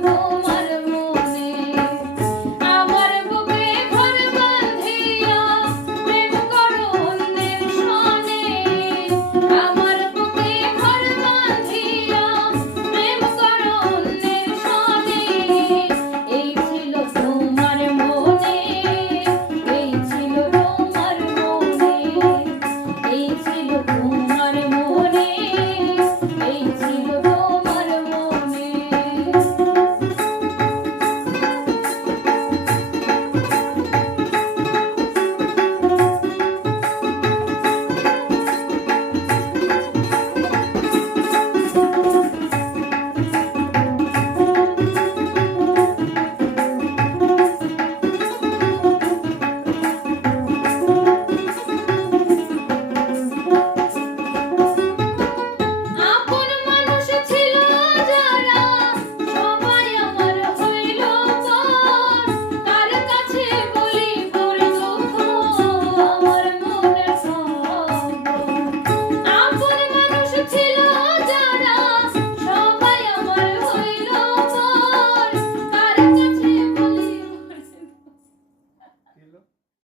know.